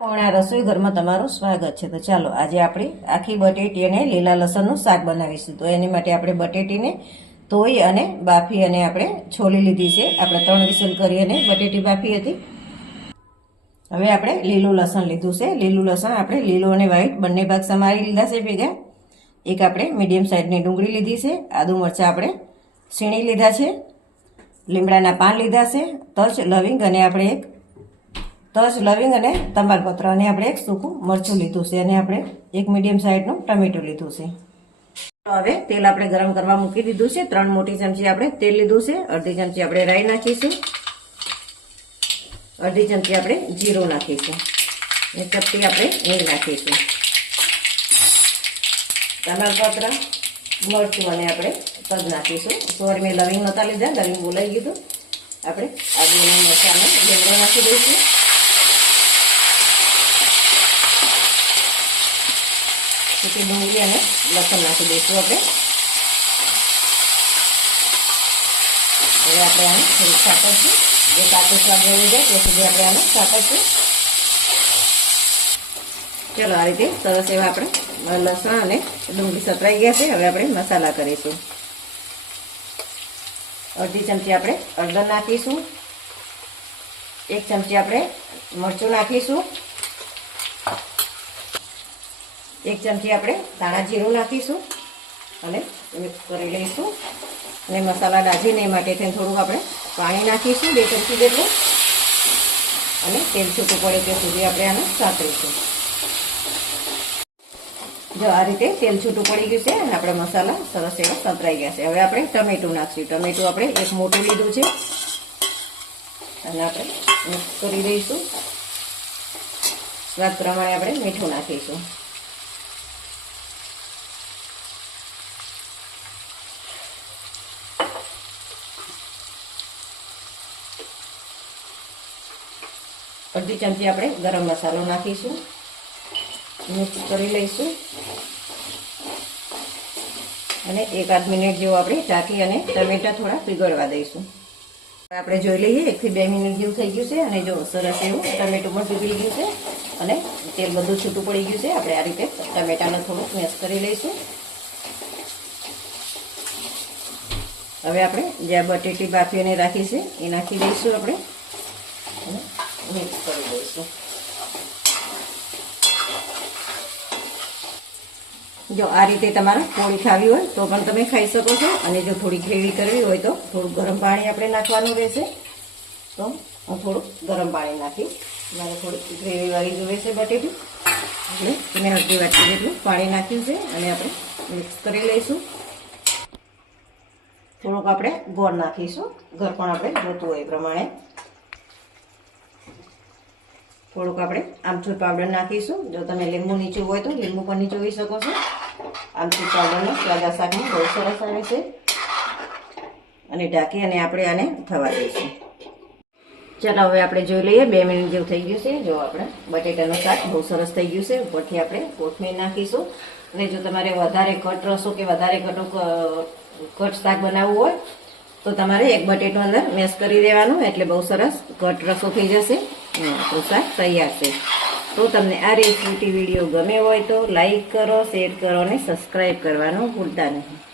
પોણા રસોઈ ઘરમાં તમારું સ્વાગત છે. તો ચાલો, આજે આપણે આખી બટેટી અને લીલા લસણનું શાક બનાવીશું. તો એની માટે આપણે બટેટીને ધોઈ અને બાફી અને આપણે છોલી લીધી છે. આપણે ત્રણ વિસલ કરી અને બટેટી બાફી હતી. હવે આપણે લીલું લસણ લીધું છે. લીલું લસણ આપણે લીલું અને વ્હાઈટ બંને ભાગ સમારી લીધા છે ભેગા. એક આપણે મીડિયમ સાઇઝની ડુંગળી લીધી છે. આદુ મરચાં આપણે સીણી લીધા છે. લીમડાના પાન લીધા છે. તજ, લવિંગ અને આપણે એક તજ લવિંગ અને તમાલપત્ર અને આપણે એક સૂકું મરચું લીધું છે અને આપણે એક મીડિયમ સાઇઝનું ટમેટું લીધું છે. હવે તેલ આપણે ગરમ કરવા મૂકી દીધું છે. ત્રણ મોટી ચમચી આપણે તેલ લીધું છે. અડધી ચમચી આપણે રાઈ નાખીશું. અડધી ચમચી આપણે જીરું નાખીશું. અને ચપટી આપણે હિંગ નાખીશું. તમાલપત્ર મરચું અને આપણે તજ નાખીશું. સોરી, મેં લવિંગ નહોતા લીધા, લવિંગ બોલાઈ ગયું આપણે આદુ અને મરચાંનો લીમડો નાખી દઈશું. પછી ડુંગળી અને લસણ નાખી દઈશું આપણે. હવે આપણે આને થોડું સાકરશું. જે કાચો સ્વાદ રહી જાય ત્યાં સુધી આપણે આને સાકરશું. ચલો, આ રીતે સરસ એવા આપણે લસણ અને ડુંગળી સતરાઈ ગયા છે. હવે આપણે મસાલા કરીશું. અડધી ચમચી આપણે હળદર નાખીશું. એક ચમચી આપણે મરચું નાખીશું. એક ચમચી આપણે ધાણા જીરું નાખીશું અને મિક્સ કરી લઈશું. અને મસાલા દાજીને એ માટે થઈને થોડુંક આપણે પાણી નાખીશું, બે ચમચી જેટલું. અને તેલ છૂટું પડે ત્યાં સુધી આપણે આને સાતરીશું. જો આ રીતે તેલ છૂટું પડી ગયું છે અને આપણે મસાલા સરસ એવા સંતરાઈ ગયા છે. હવે આપણે ટમેટું નાખીશું. ટમેટું આપણે એક મોટું લીધું છે. અને આપણે મિક્સ કરી દઈશું. સ્વાદ પ્રમાણે આપણે મીઠું નાખીશું. અડધી ચમચી આપણે ગરમ મસાલો નાખીશું. મિક્સ કરી લઈશું. અને એકાદ મિનિટ જેવું આપણે ઢાંકી અને ટમેટા થોડા પીગળવા દઈશું. આપણે જોઈ લઈએ એકથી બે મિનિટ જેવું થઈ ગયું છે અને જો સરસ એવું ટમેટું પણ પીગળી ગયું છે અને તેલ બધું છૂટું પડી ગયું છે, આપણે આ રીતે ટમેટાને થોડુંક મેશ કરી લઈશું. હવે આપણે જ્યાં બટેટી બાફીને રાખી છે, એ નાખી દઈશું આપણે. મિક્સ કરી દઈશું. જો આ રીતે તમારે પોળી ખાવી હોય તો પણ તમે ખાઈ શકો છો. અને જો થોડી ગ્રેવી કરવી હોય તો થોડું ગરમ પાણી આપણે નાખવાનું રહેશે. તો હું થોડું ગરમ પાણી નાખીશ મારે થોડી ગ્રેવી વાળી જોવે છે બટેટી. એટલે મેં અડધી વાટકી જેટલું પાણી નાખ્યું છે અને આપણે મિક્સ કરી લઈશું. થોડુંક આપણે ગોળ નાખીશું. ઘર પણ આપણે જોતું હોય એ પ્રમાણે. થોડુંક આપણે આમચૂર પાવડર નાખીશું. જો તમે લીંબુ નીચું હોય તો લીંબુ પણ નીચોવી શકો છો. આમચૂર પાવડરનો સ્વાદા શાકની બહુ સરસ આવે છે. અને ઢાંકી અને આપણે આને થવા દઈશું. ચાલો હવે આપણે જોઈ લઈએ, બે મિનિટ જેવું થઈ ગયું છે. જો આપણે બટેટાનું શાક બહુ સરસ થઈ ગયું છે. ઉપરથી આપણે કોથમીર નાખીશું. અને જો તમારે વધારે કટ રસો કે વધારે કટું કટ શાક બનાવવું હોય, તો તમારે એક બટેટું અંદર મેશ કરી દેવાનું. એટલે બહુ સરસ કટ રસો થઈ જશે. શાક તૈયાર છે. તો તમને આ રેસીપી વીડિયો ગમે હોય તો લાઈક કરો શેર કરો અને સબસ્ક્રાઈબ કરવાનું ભૂલતા નહીં.